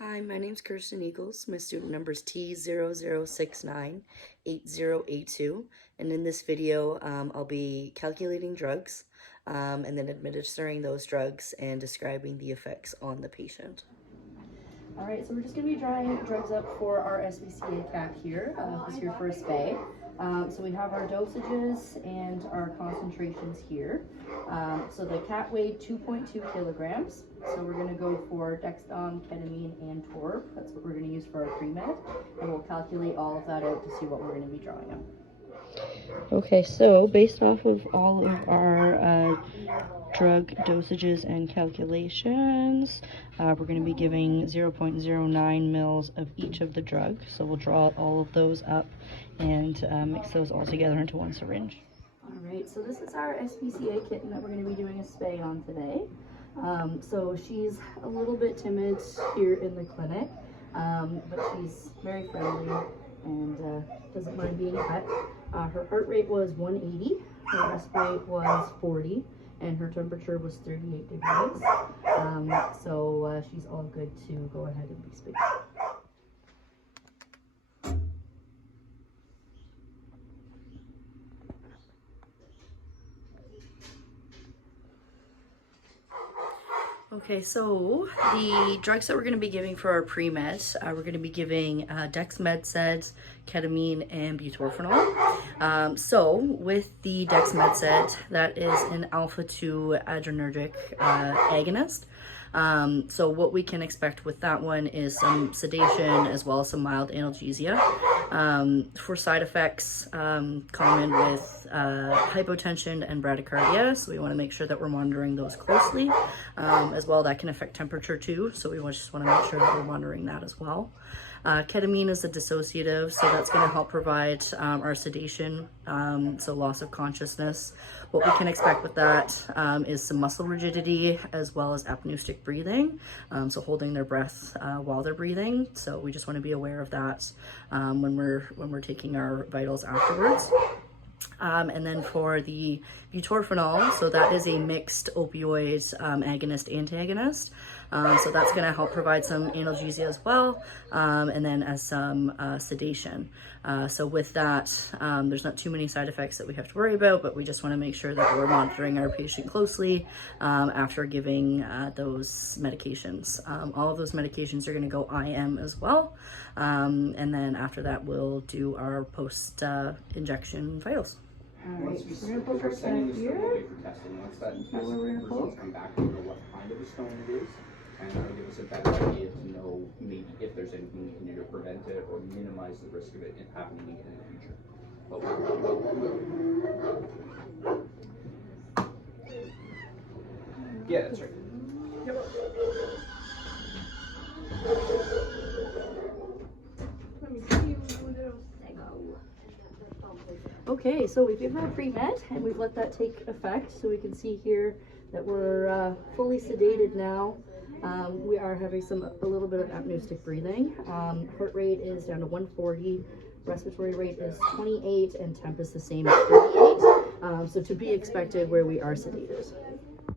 Hi, my name's Kirsten Eagles. My student number is T00698082, and in this video I'll be calculating drugs and then administering those drugs and describing the effects on the patient. All right, so we're just going to be drawing drugs up for our SBCA cat here, this here for a spay. So we have our dosages and our concentrations here. So the cat weighed 2.2 kilograms. So we're going to go for dexdom, ketamine, and torb. That's what we're going to use for our pre-med. And we'll calculate all of that out to see what we're going to be drawing up. Okay, so based off of all of our drug dosages and calculations, we're going to be giving 0.09 mils of each of the drugs. So we'll draw all of those up and mix those all together into one syringe. All right, so this is our SPCA kitten that we're going to be doing a spay on today. So she's a little bit timid here in the clinic, but she's very friendly and doesn't mind being pet. Her heart rate was 180, her rest rate was 40, and her temperature was 38 degrees. So she's all good to go ahead and be spayed. Okay, so the drugs that we're going to be giving for our pre-med, we're going to be giving dexmedsed, ketamine, and butorphanol. So with the dexmedsed, that is an alpha-2 adrenergic agonist. So what we can expect with that one is some sedation as well as some mild analgesia. For side effects, common with hypotension and bradycardia, so we want to make sure that we're monitoring those closely. As well, that can affect temperature too, so we just want to make sure that we're monitoring that as well. Ketamine is a dissociative, so that's going to help provide our sedation, so loss of consciousness. What we can expect with that is some muscle rigidity as well as apneustic breathing, so holding their breath while they're breathing. So we just want to be aware of that when we're taking our vitals afterwards. And then for the butorphanol, so that is a mixed opioid agonist-antagonist. So that's going to help provide some analgesia as well, and then as some sedation. So with that, there's not too many side effects that we have to worry about, but we just want to make sure that we're monitoring our patient closely after giving those medications. All of those medications are going to go IM as well, and then after that we'll do our post-injection vitals. Alright, we're going to poke our cat here. Where we're going to poke. Come back and know what kind of a stone it is, and that'll give us a better idea to know maybe if there's anything we can do to prevent it or minimize the risk of it happening in the future. But yeah, that's right. Yep. Okay, so we've given her pre-med and we've let that take effect. So we can see here that we're fully sedated now. We are having a little bit of apneustic breathing. Heart rate is down to 140, respiratory rate is 28, and temp is the same as 38. So to be expected where we are sedated.